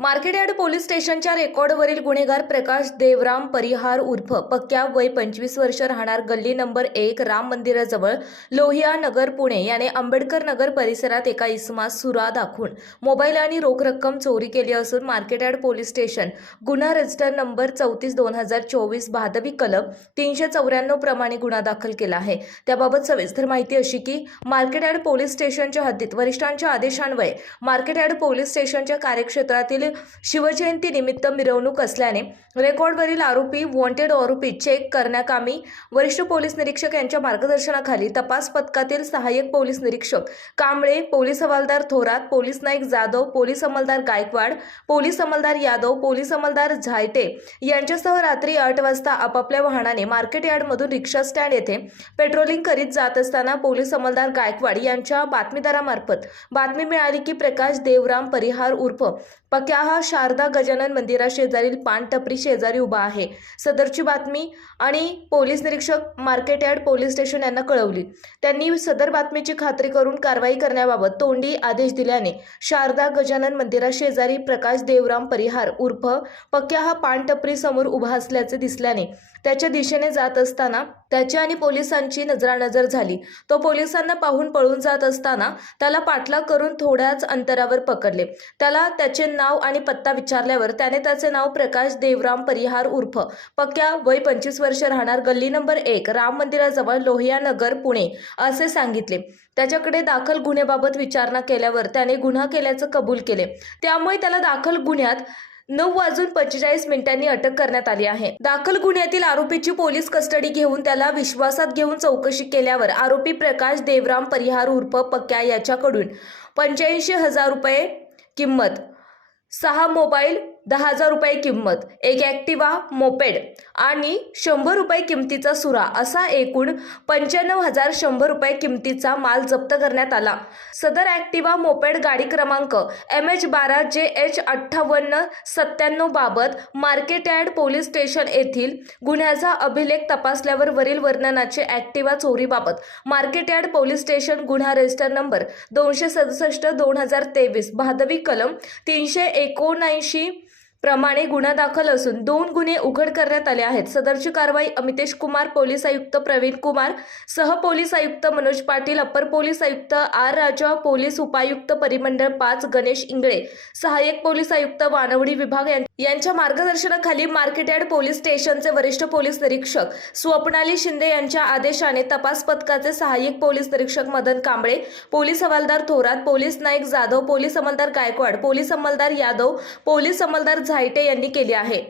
Market yard police स्टेशनच्या रेकॉर्डवरील गुन्हेगार प्रकाश देवराम परिहार उर्फ पक्क्या वय पंचवीस वर्ष राहणार गल्ली नंबर एक राम मंदिराजवळ लोहिया नगर पुणे याने आंबेडकर नगर परिसरात एका इसमास सुरा दाखवून मोबाईल आणि रोख रक्कम चोरी केली असून मार्केटयार्ड पोलीस स्टेशन गुन्हा रजिस्टर नंबर चौतीस दोन हजार चोवीस भादवी कलम तीनशे चौऱ्याण्णव प्रमाणे गुन्हा दाखल केला आहे. त्याबाबत सविस्तर माहिती अशी की मार्केटयार्ड पोलीस स्टेशनच्या हद्दीत वरिष्ठांच्या आदेशान्वये मार्केटयार्ड पोलीस स्टेशनच्या कार्यक्षेत्रातील शिवजयंती निमित्त मिरवणूक असल्याने रेकॉर्डवरील आरोपी वॉन्टेड आरोपी चेक करण्याकामी वरिष्ठ पोलीस निरीक्षक यांच्या मार्गदर्शनाखाली तपास पथकातील सहाय्यक पोलीस निरीक्षक कांबळे पोलीस हवालदार थोरात पोलीस नाईक जाधव पोलीस अंमलदार गायकवाड पोलीस अंमलदार यादव पोलीस अंमलदार झायटे यांच्यासह रात्री आठ वाजता आपापल्या वाहनाने मार्केट यार्डमधून रिक्षा स्टँड येथे पेट्रोलिंग करीत जात असताना पोलीस अंमलदार गायकवाड यांच्या बातमीदारामार्फत बातमी मिळाली की प्रकाश देवराम परिहार उर्फ पक्या हा शारदा गजानन मंदिराशेजारील पानटपरी शेजारी उभा आहे. सदरची बातमी आणि पोलीस निरीक्षक मार्केट यार्ड पोलीस स्टेशन यांना कळवली. त्यांनी सदर बातमीची खात्री करून कारवाई करण्याबाबत तोंडी आदेश दिल्याने शारदा गजानन मंदिराशेजारी प्रकाश देवराम परिहार उर्फ पक्या हा पानटपरी समोर उभा असल्याचे दिसल्याने त्याच्या दिशेने जात असताना त्याची आणि पोलिसांची नजरानजर झाली. तो पोलिसांना पाहून पळून जात असताना त्याला पाठलाग करून थोड्याच अंतरावर पकडले. त्याला त्याचे नाव आणि पत्ता विचारल्यावर त्याने त्याचे नाव प्रकाश देवराम परिहार उर्फ पक्क्या वय पंचवीस वर्ष राहणार गल्ली नंबर एक राम मंदिराजवळ लोहियानगर पुणे असे सांगितले. त्याच्याकडे दाखल गुन्ह्याबाबत विचारणा केल्यावर त्याने गुन्हा केल्याचं कबूल केले. त्यामुळे त्याला दाखल गुन्ह्यात नऊ वाजून पंचेचाळीस मिनिटांनी अटक करण्यात आली आहे. दाखल गुन्ह्यातील आरोपीची पोलीस कस्टडी घेऊन त्याला विश्वासात घेऊन चौकशी केल्यावर आरोपी प्रकाश देवराम परिहार उर्फ पक्या याच्याकडून पंच्याऐंशी हजार रुपये किंमत सहा मोबाईल दहा हजार रुपये किंमत एक ॲक्टिवा मोपेड आणि शंभर रुपये किमतीचा सुरा असा एकूण पंच्याण्णव हजार शंभर रुपये किमतीचा माल जप्त करण्यात आला. सदर ॲक्टिवा मोपेड गाडी क्रमांक एम एच बारा जे एच अठ्ठावन्न सत्त्याण्णव बाबत मार्केट यार्ड पोलीस स्टेशन येथील गुन्ह्याचा अभिलेख तपासल्यावर वरील वर्णनाचे ॲक्टिवा चोरीबाबत मार्केट यार्ड पोलीस स्टेशन गुन्हा रजिस्टर नंबर दोनशे सदुसष्ट दोन हजार तेवीस भादवी कलम तीनशे एकोणऐंशी प्रमाणे गुन्हा दाखल असून दोन गुन्हे उघड करण्यात आले आहेत. सदरची कारवाई अमितेश कुमार पोलीस आयुक्त प्रवीण कुमार सह पोलीस आयुक्त मनोज पाटील अप्पर पोलीस आयुक्त आर राजा पोलीस उपायुक्त परिमंडळ पाच गणेश इंगळे सहाय्यक पोलीस आयुक्त वानवडी विभाग यां- यांच्या मार्गदर्शनाखाली मार्केट यार्ड पोलीस स्टेशनचे वरिष्ठ पोलीस निरीक्षक स्वप्नाली शिंदे यांच्या आदेशाने तपास पथकाचे सहाय्यक पोलीस निरीक्षक मदन कांबळे पोलीस हवालदार थोरात पोलीस नाईक जाधव पोलीस अंमलदार गायकवाड पोलीस अंमलदार यादव पोलीस अंमलदार झायटे यांनी केले आहे.